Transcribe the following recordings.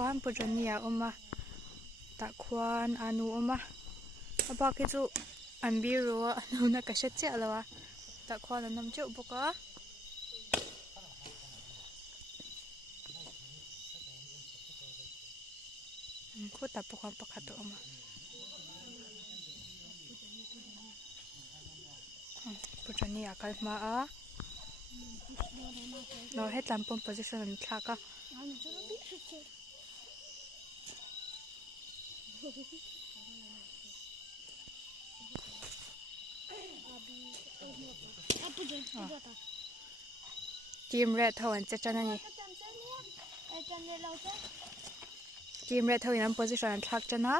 kwan pujania oma ta kwan anu oma apa ke chu an biro anu na ka sha cha lawa ta kwan nam chu boka ko ta pokwan pakhato oma pujania kalma a no hetlam pom position an thaka team red thawan chachana ni team red thawin an position an thak chana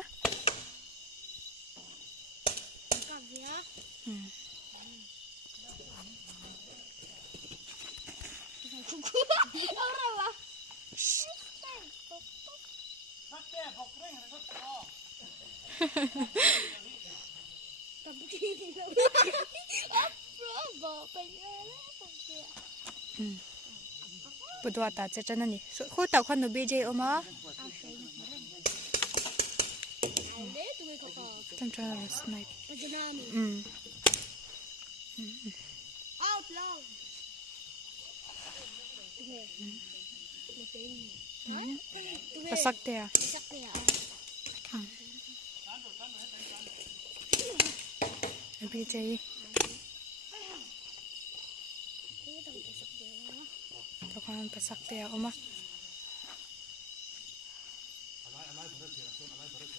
Pudwa ta chachana ni so ko ta khan no bj oma tam trying to snipe out loud saktea bj Tokan pasaktea oma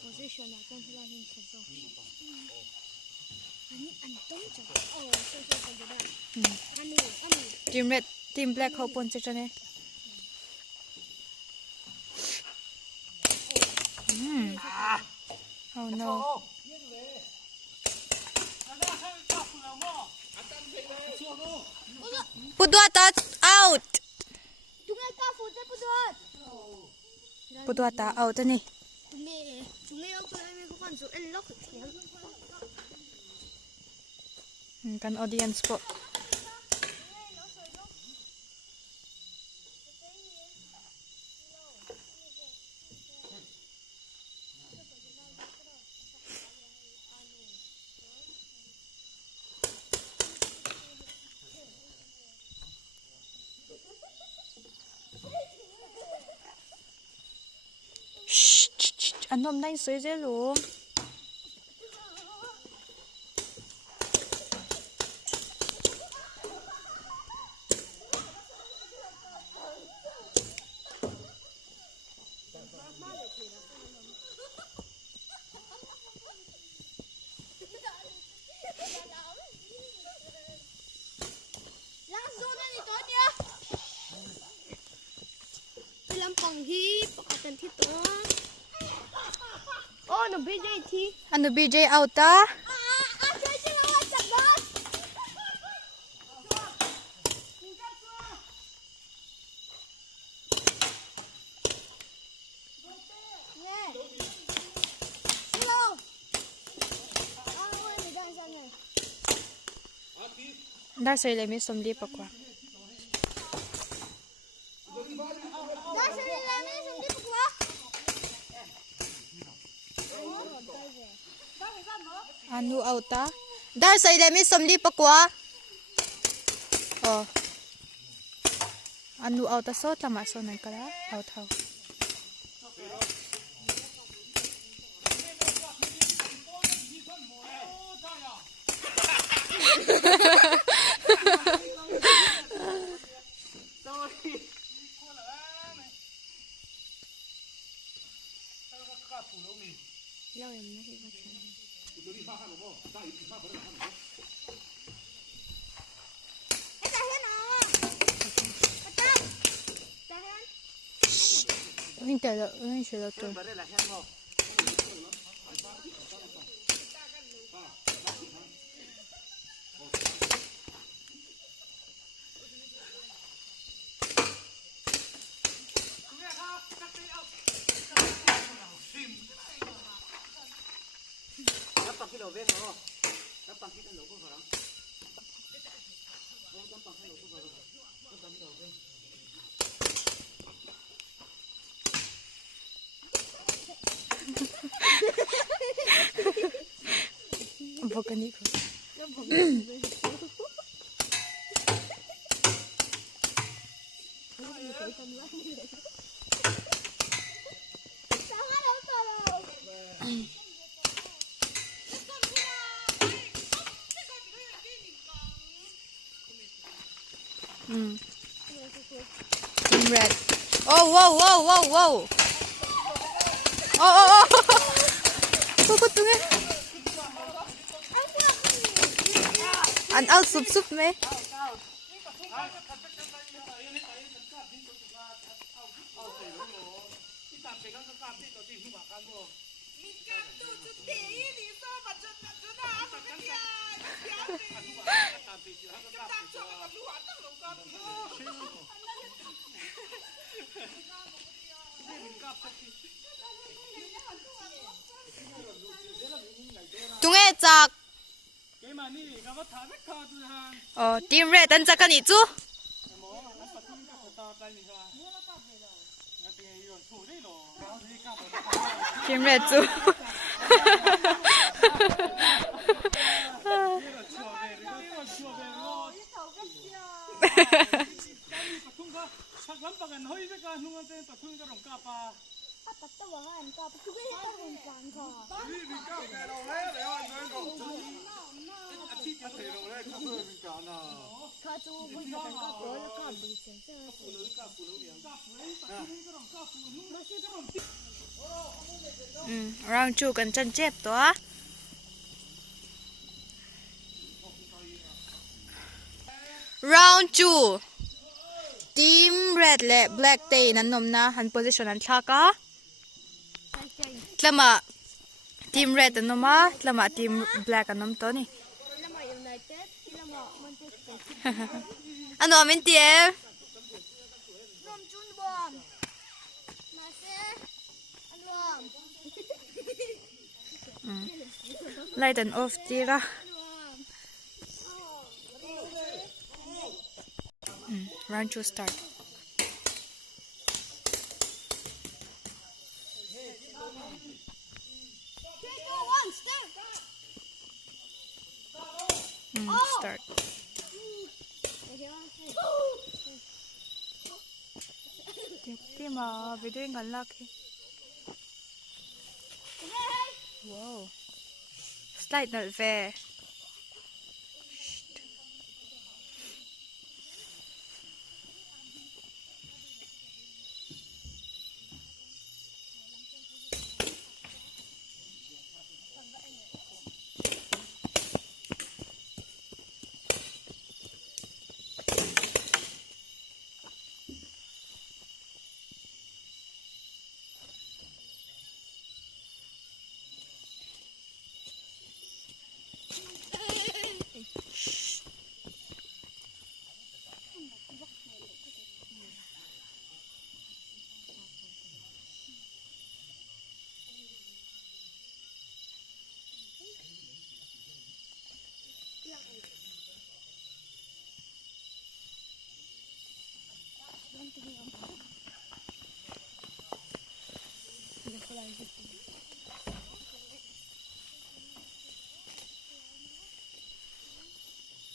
position akan hilang sezo ani antum coba oh so saja anu team red team black ho pon chachane oh no pudwa ta out pudwa ta out ni kan audience po anh hôm nay sấy dễ luôn Ano BJ out ta? Dar sai le mi somli pakwa. Anu auta dar sai le mi somli pakwa oh anu auta so tama so nan kala out how Ini sudah tu. กันนี่คือทีม red โอ้ว้าวว้าวว้าวว้าวโอ้โอ้โอ้พูดตรงนี้อันเอาซุบไหมตรงนี้จากอ๋อทีม red อันจากกันอีกจูทีม red จูร่างจูกันจนเจ็บตัวร่างจูทีม red และ black เตนั้นนมนะหัน position นั้นชักะแล้วมาทีม red นั้นนมะแล้วมาทีม black นั้นนมตัวนี่อันนั้นเป็นเตี้ยlight and off ดีละround 2 start startที่มาไปด้วยกันลักว้าวสไลด์หน่อยแฟ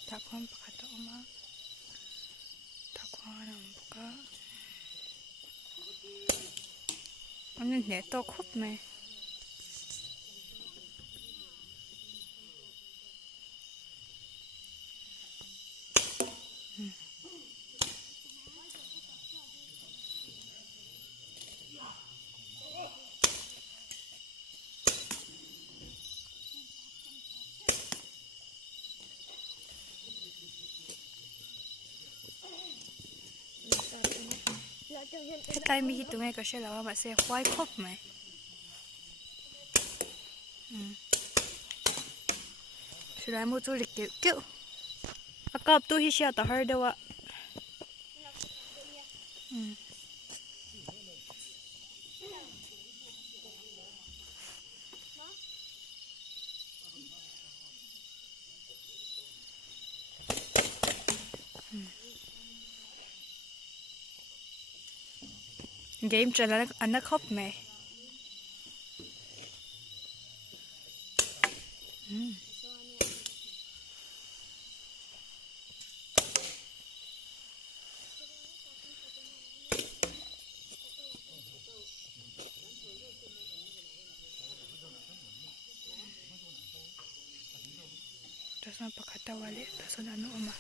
ถ้าความปกติออกมาถ้าความน้ำปกติอันนี้เนี่ยตัวคุบไหมถ้าใครมีตรงนี้ก็ใช่แล้วว่ามันเสียควายครบไหมสุดท้ายมูจูลิกเกี่ยวอากาศตู้ที่เชียร์ต่อให้เดียวอะเกมจะอันนั้นครบไหม tason pakatawa le tason ano ama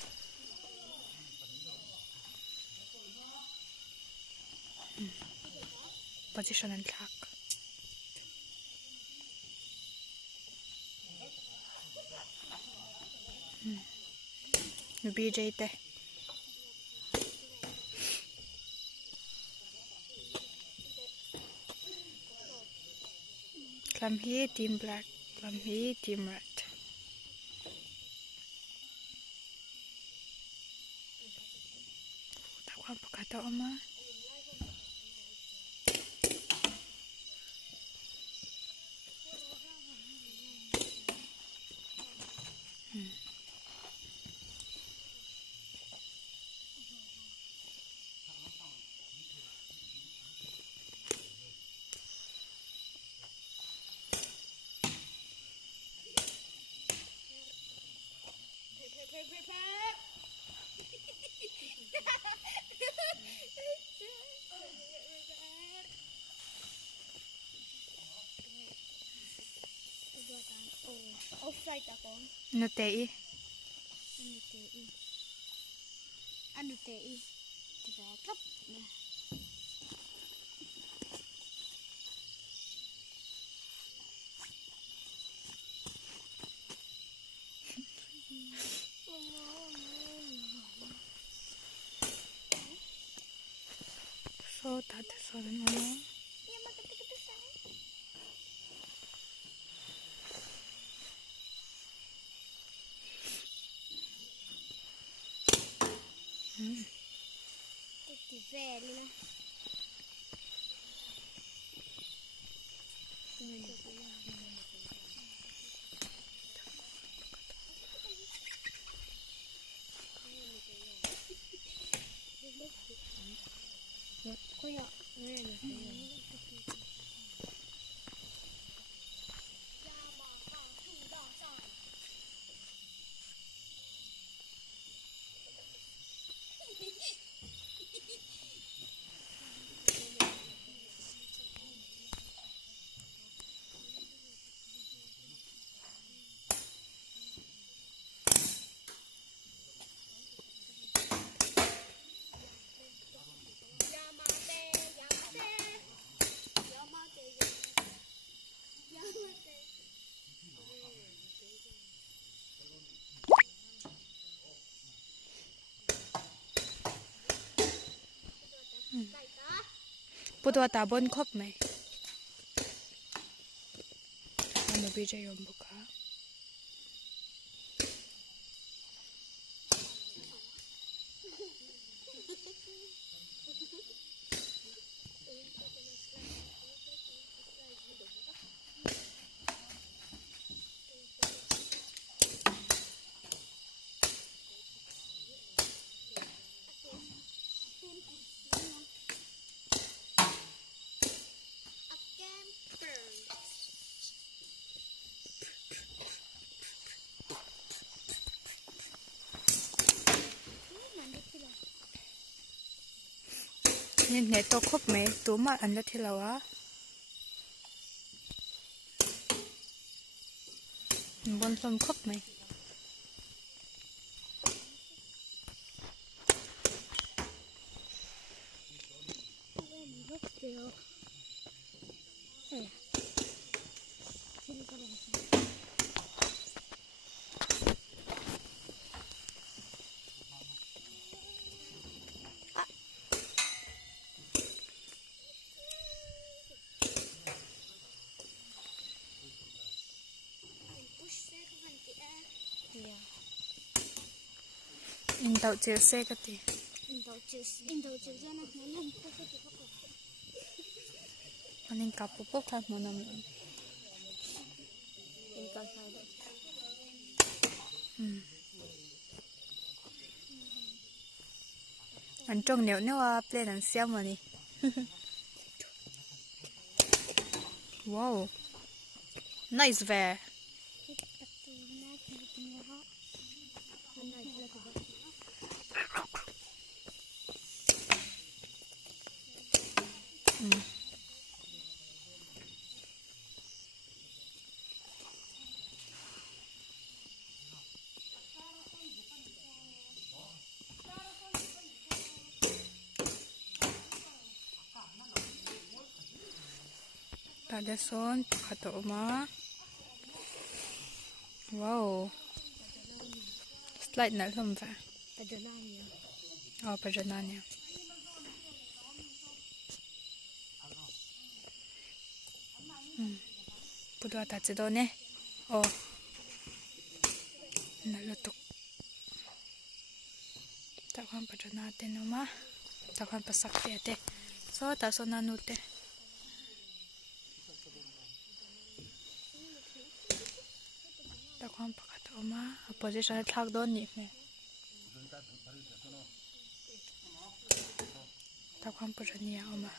position ang tlak BJ te klam hi team black klam hi team red takwan pakataw ama Offside ako. no tei Ano tei? Diba? Klap na. so tate so ano Iya, magkita-kita sa Tutti belli, no? Kuya, putwa tabon khop mai ano BJ yom bukaนี่เนตครบไหมตัวมาอันละที่เราอะบนต้นครบไหมอินเตาเจอเซกันที Indau jana nanam poko poko. อันนี้กับปุ๊บทำมันน Indau sada. อันจงเหนียวเนี่ยว่าเปลี่ยนอันเสียมานี่ ว้าว nice bear Tade son pakhat a awm a. Wow. Slide nalh hlawm ve. Pajana nia. Pudua ta chi do ne. Nalh tuk. Takhan pajana te no ma. Takhan pasak te. So ta so nanu te. Takhan pakhat a awm a. Position thak don ni me. Takhan pajania a awm a.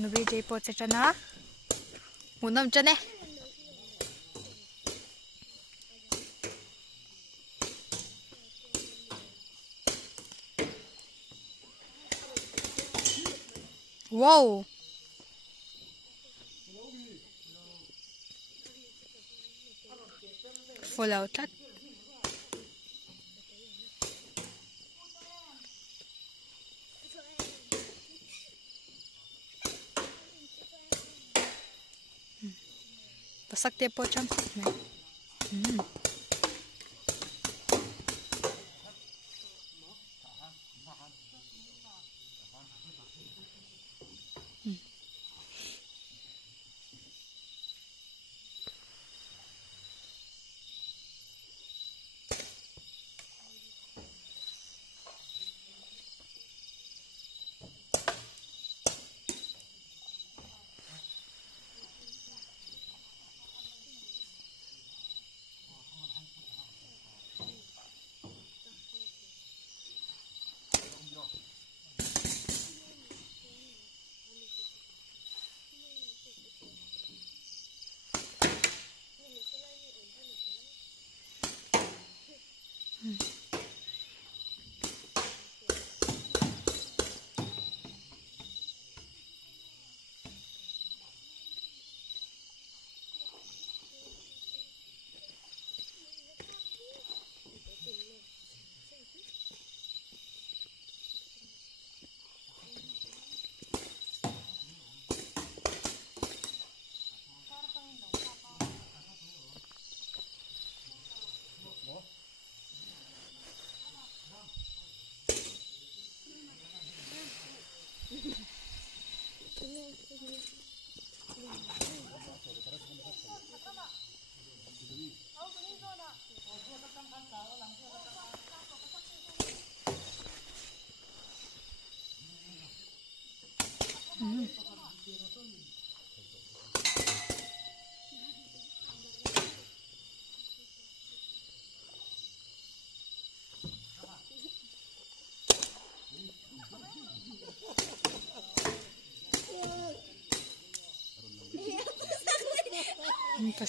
Nubi jay po che chana. Munam chane. Wow. Full out that. Saktea po cham me.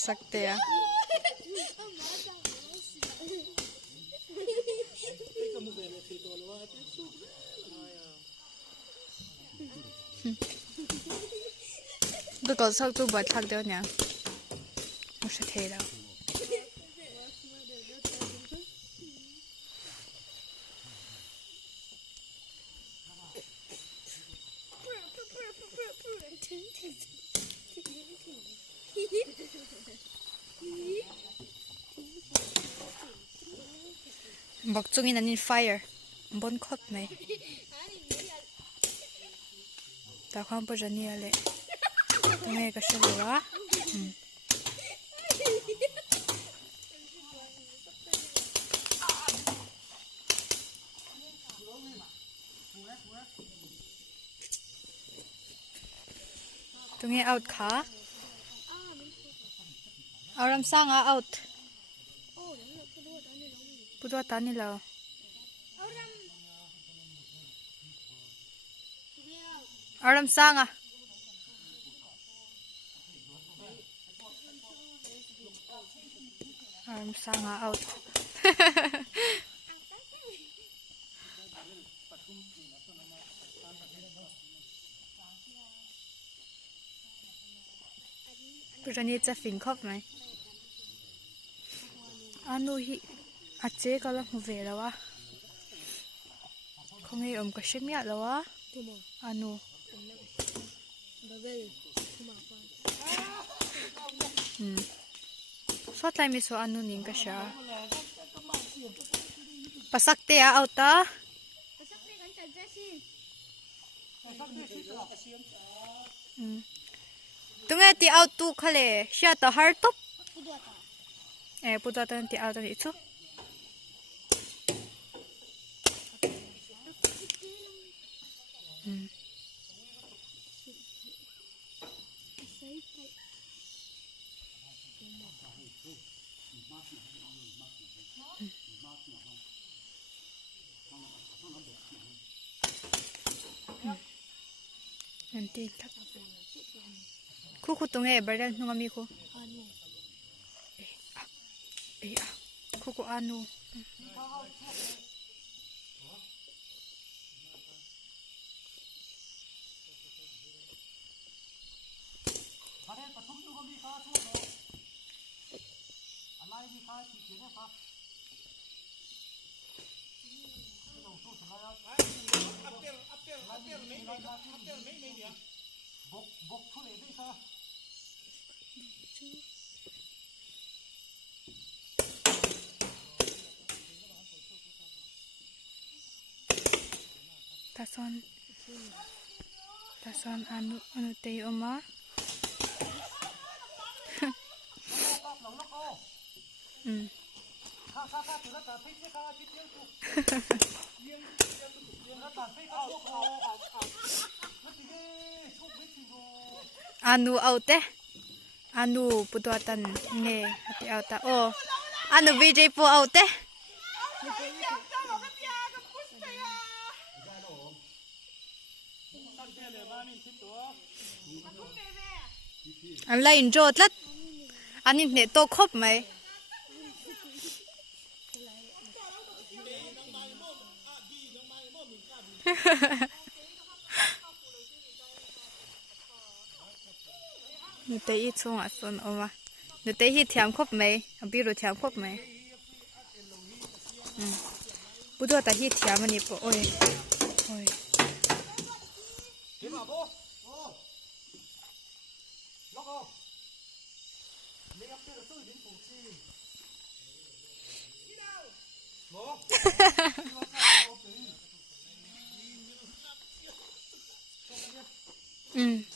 Saktea. Tôi sao tôi bật thằng đó nè. Một sẽ thế đâu. Bọc chung in fire. Bon khot này. Ta không bao giờ nia lệ. Ta nghe cái sự đó. Tu nghe out khá. Aram sang out. Pudua tani lao. Aram sang à. Aram sang out. Bây giờ sẽ phình khóc này. Anu hi ache kala về đâu á. Không nghe cái xem nhạt đâu á. Anu. Suat lai mi so anu ning ka sha. Pasaktea auta. Tunga ti autu khale sha ta har top. Puda tan ti auta ni chu. Nanti tak. Kuku tunga badan nunga mi ko. Kuku anu. Tason anu tei oma. Anu aute. Anu putuatan nge hati auta. Oh, anu VJ po aute. Anh lấy rốt lắm. Anh nhìn thấy tô khóc mày. Nữ tế ít xuống à xuân ôm à. Nữ tế hít thiam khóc mày. Anh biết rồi thiam khóc mày. Bố đồ ta hít thiam mà nịp. Ôi. Ôi.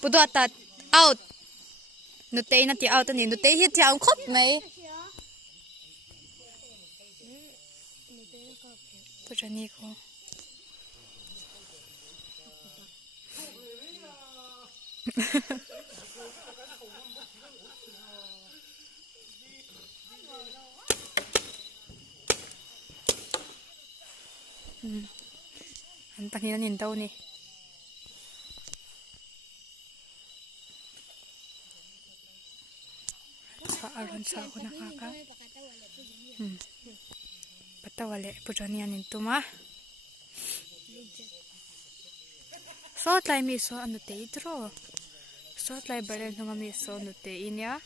Bố đồ ta out. Nữ tế nó thì out. Nữ tế hít thiam khóc mày. Bố cho nị cô. Anh ta nhìn đâu nè. Aron sa ako nakaka. Patawale po dyan yan ito ma. So at lai miso ano te idro. So at lai baren nga miso ano te inya.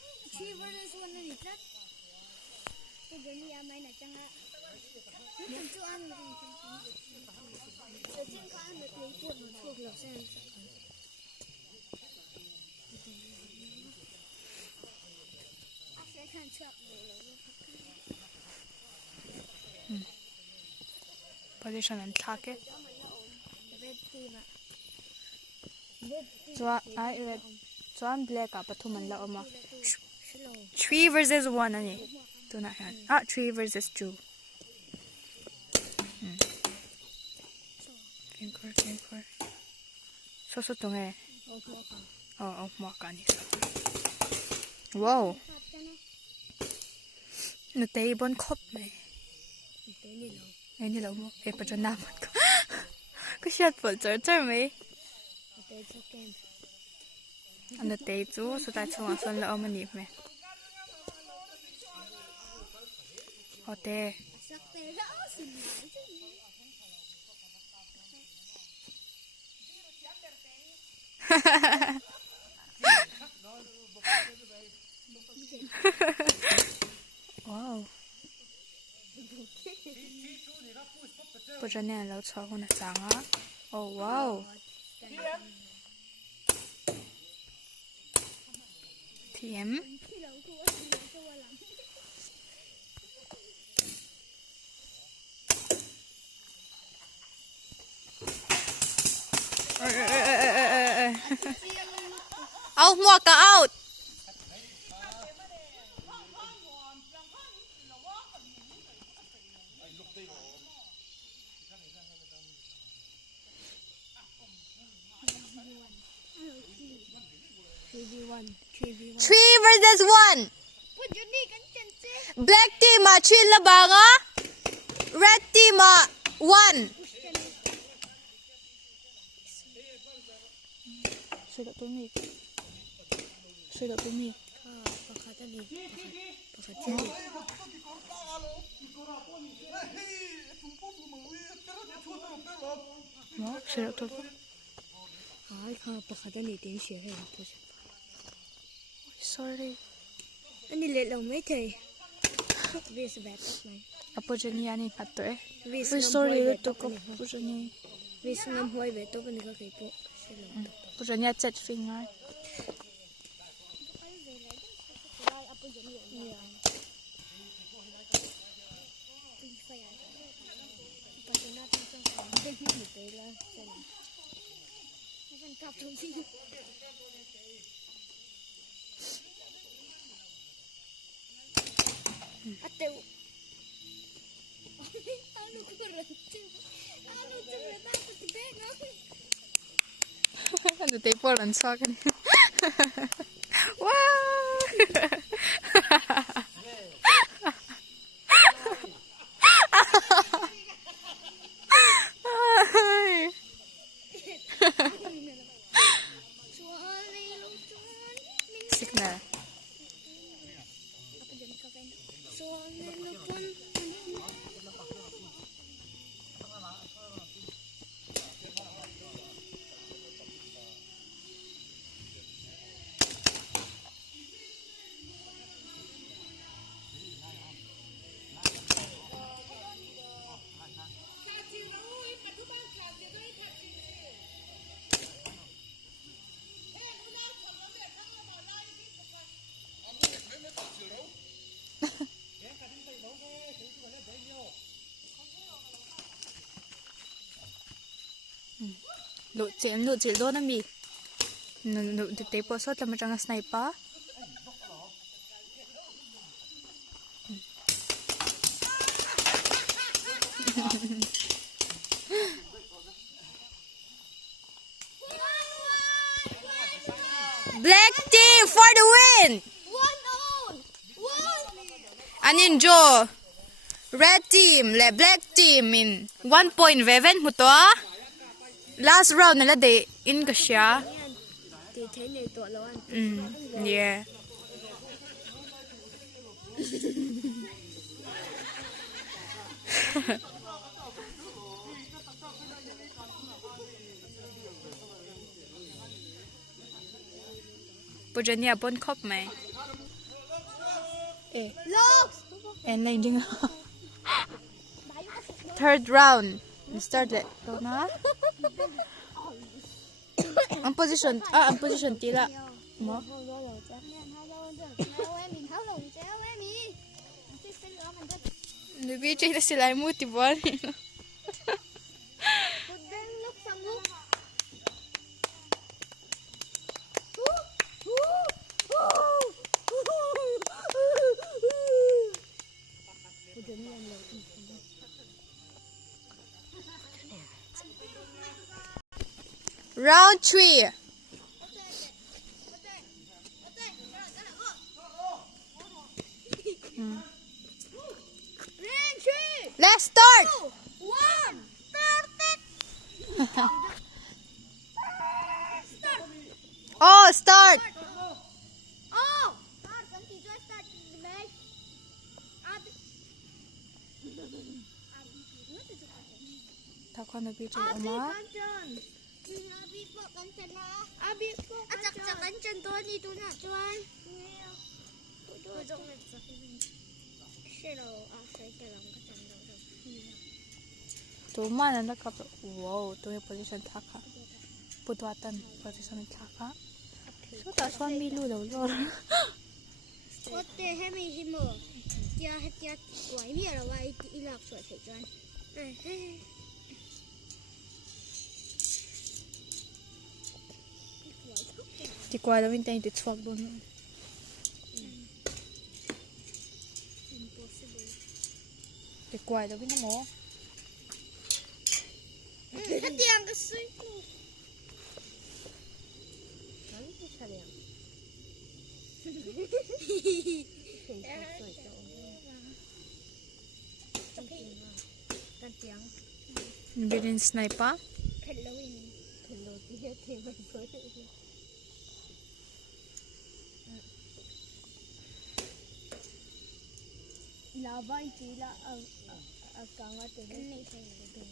Position and target. Chuan black up pathuman la oma. 3 versus 1 ani. Tu na yan. 3 versus 2. Finger. So tunge. Oh, mo ka ni. Wow. Nó tây bon khóc mày. Anh đi lâu mo. Pa cho nam ko. Có shot ball chơi mày. Nó tây chú số ta chung son là ông nịp mày. Ote. Wow. Bữa giờ này lâu cho con sáng á. Oh wow. thiếm out mua cả out three versus one black team mà three là bằng á red team mà one suy đậu tôi mì nó suy đậu tôi sorry anh đi lệ lòng mấy thầy vì sao bé tóc này apojani ani hatoe we sorry we to ko apojani vì sao ngâm hôi bé tóc này có cái bộ apojani chat finger Ateu. Anu kurang. Anu cerita aku tibeng. Ano tayo po lang sa akin. Wow! Signal. Lộ chuyện luôn em bị lộ thực tế bỏ sót là một trang sniper black team for the win anh enjoy red team le black team in 1 point về ven một toa last round nila de in ka siya. Yeah. Bây giờ bốn khóc mày. And lên đi. Third round. Start it. Dona. Ang position tila. Mo. Nabi chay na sila mo tibon. Round 3. Let's start. 1. Start. Oh, start. Oh. Start. Con chỉ cho start đây. Thảo con được bị chơi ở má. Chắc cắn chân tôi đi tôi nạt cho anh. Tôi giống như xe đầu xe cái lòng cái chân đầu rồi. Tôi mà nó cặp wow tôi position thắc ha. Putuatan position thắc ha. số ta xoan mi lu đầu rồi Ốt tê hay mi hi mờ chia quái bia là quái kỹ lạc sửa thể cho anh thì quay đâu mình tên thì xoạc luôn thì quay đâu mình nó mỏ hết tiền cái suy Bikin sniper là vai chỉ là ở cả ngã từ bên này sang đến bên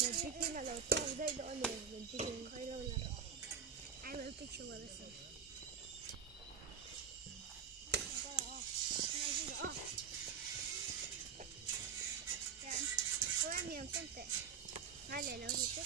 mình chỉ khi nàoเราต้องได้ดอกหนึ่งmình chỉ cầnค่อยเราละ I will picture what this is ôi em miếng chân tệ ngay để lâu gì chứ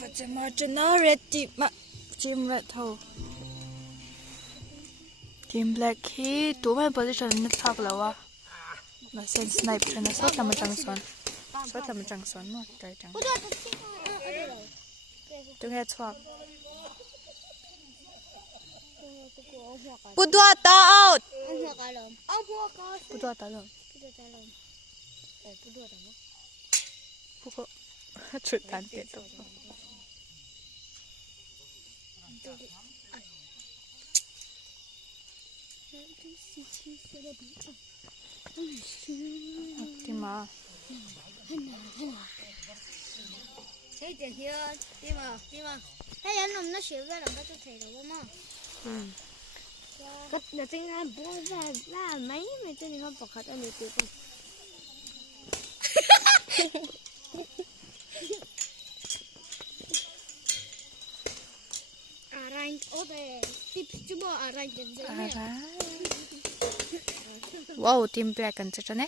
Macam mana red team team red thâu team black hi tụi mình position nó thấp là wa mà sen snipe cho nó sốt làm trăng son mà trời trắng tụi nghe thoát Put ta out Put ta luôn Put chuột tan tiệt đâu Tim à thấy tiền kia tim à thấy anh nằm nó xỉu ra làm cái tôi thấy đâu mà cái là tiếng anh bố ra mấy mấy cái này không bọc hết anh được không arrange ode tips coba arrange dan wow team black kan cho nè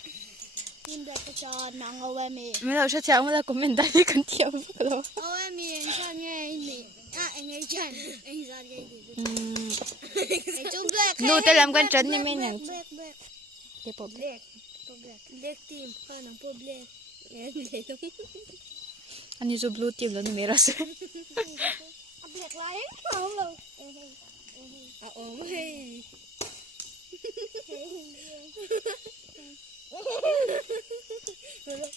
tim black cho nang owe mi mình đâu sẽ chào mình là comment đây con tiêu rồi owe mi san nghe mi anh ấy chân anh ra đây thì chú black nu tới làm con trấn như mấy nhàng cái bộ black team con nó bộ black anh như zo blue team là như mấy rồi black lain không đâu ôm hay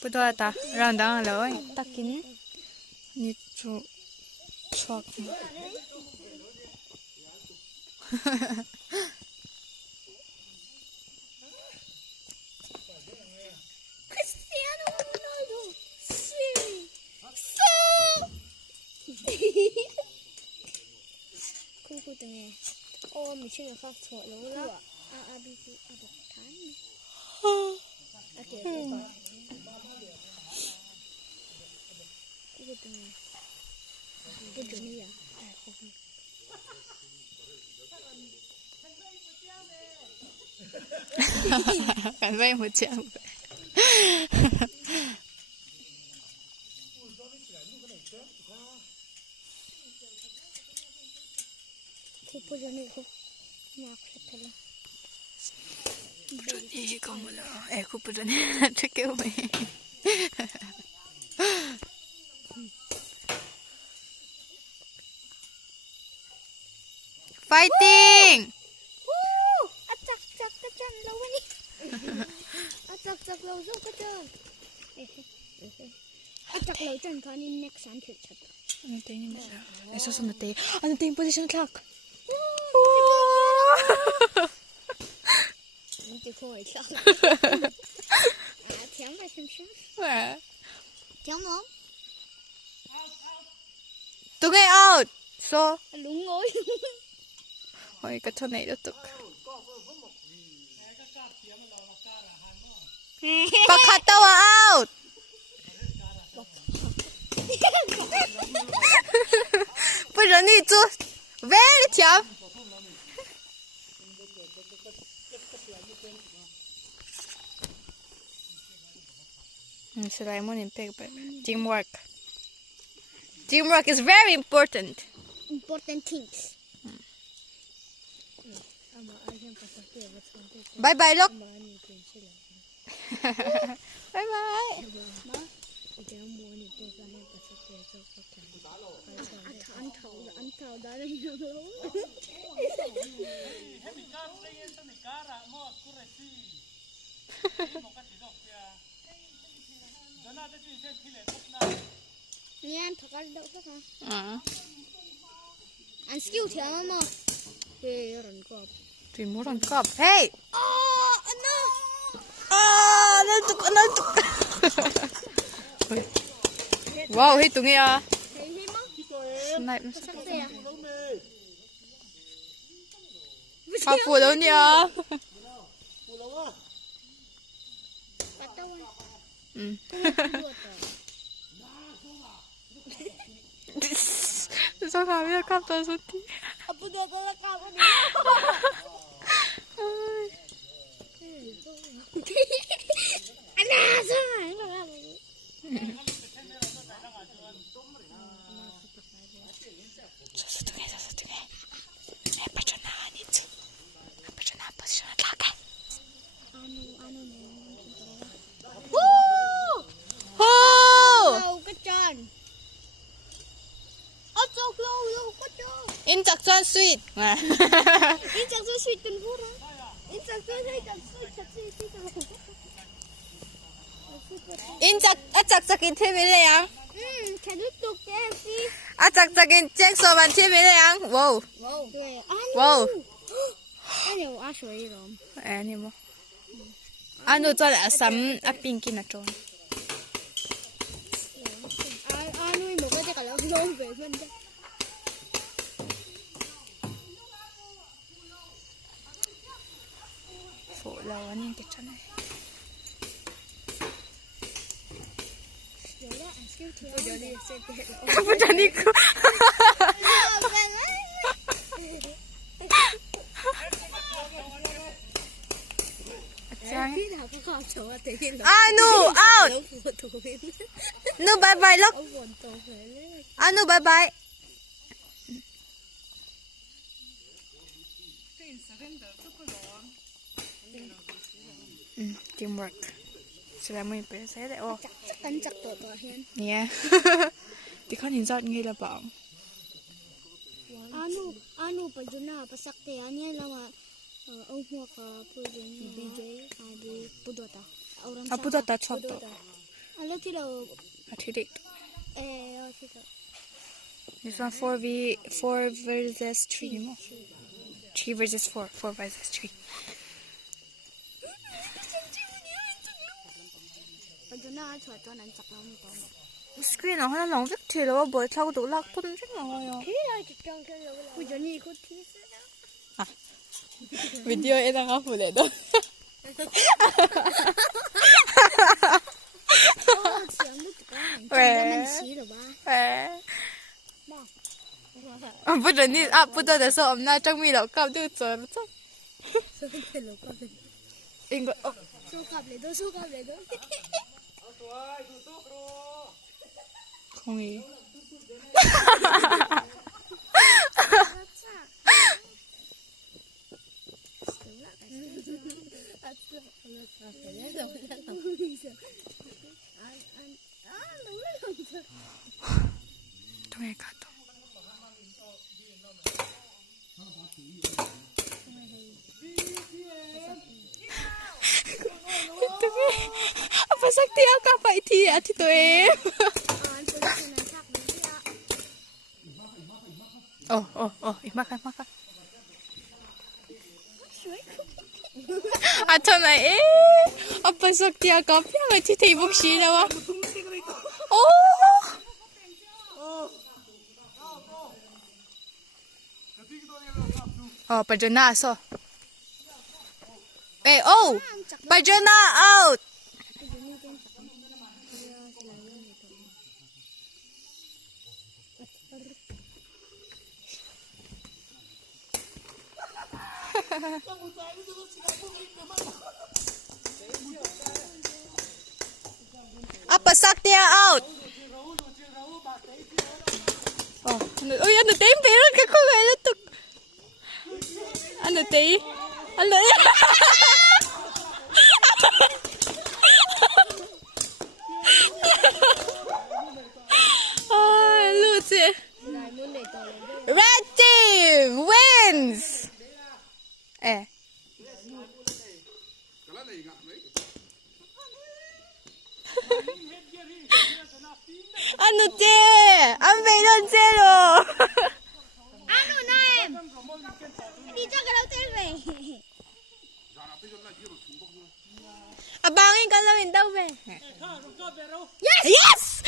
Put ta round down rồi ta kín như chú chock Cristiano Ronaldo cô từng nghe ô mình chưa được học thuộc đúng không ạ bị được tháng kìa cô từng nghe cái chỗ này cảm ơn một triệu Kupu jani ko mak setela. Jani kamu lah, kupu jani cakap apa? Fighting! Acak kacan lawan ni. Acak lawan so kacan. Acak lawan kacan kan ni next time chat. Ano tayo nila? Eso sa natay. Ano tayo yung position clock? Inte får jag klart. Tiang vad som känns. Tiang mom. Tungay out! So? Lungleng. Ôi, cái thôn này đó tục. Có katauha out! nhi chú very thiam. Teamwork. Teamwork is very important. Important things. Bye bye look. Bye bye. Nian thật ăn đậu hết hả? Ăn skill thiệt mà. Hey, run cọp. Tùy muốn run cọp. Hey. No. Nó tục. Wow, hey tụi nghe à. Này. Học phụ đâu nhỉ? Sao không biết cắp tôi số tí? Apa dia kalau kamu ni? Anak saya. Satu nghe. Eh, pernah ni tu. Pernah position lagi. Lâu cái tròn. Chọc lâu cái tròn. In chắc chắn sweet. In chắc chắn sweet ten pura. In chắc chắn sweet. In chắc in thêm mấy đây à? Chả biết tục cái gì. Chắc in check số bàn thêm mấy đây à? Wow. Wow. Anh yêu ăn suy rồi. Anh mà. Anh cho là sắm pinky na tròn. Anh nuôi một cái cái là lông về phân đấy. Phụ lâu anh nhìn cái chân này. Apa jadi ku? Anu out. Nu bye bye look. Anu bye bye. Teamwork. Sudah mau saya deh. Oh. Chắc tổ hen. Nè. Thì con nhìn giọt ngay là bỏng. Anu pa jona pa saktea niya lang ông hoa ka pwede BJ adi pudota. Pudota chọc to. Alo kilo. Athidik. Kilo. This one 4 versus 3 mo. 3 versus 4. 4 versus 3. Jona chua cho nên chắc lắm to. Screen nó nó nóng rất thì là bởi sao tụ lạc phân rất là ngon. Thế là chỉ trong cái lỗ. Bây giờ nhỉ có thế à. Video em đang ngáp lại đó. Bây giờ đi bây giờ để sao ông na trong mi lẩu cặp được rồi chứ. Anh gọi số cặp lấy đó. Không ý. Thôi cả to. Apa saktea ka pa iti ati to eh. Oh, makan. Acha na eh. Apa saktea ka pa iti tay bok shi daw. Oh. Oh, pa jona so. Eh, oh. Pa jona out. Apa saktea out. Oh, ano tempe ron kako gaya tuk. Ano tay? Ano? Ah, lucu. Red team wins. Ano te? Ambil don zero. Anu naim. Đi cho cái đầu tiên về. Abangin ka namin daw, be. Yes! Yes!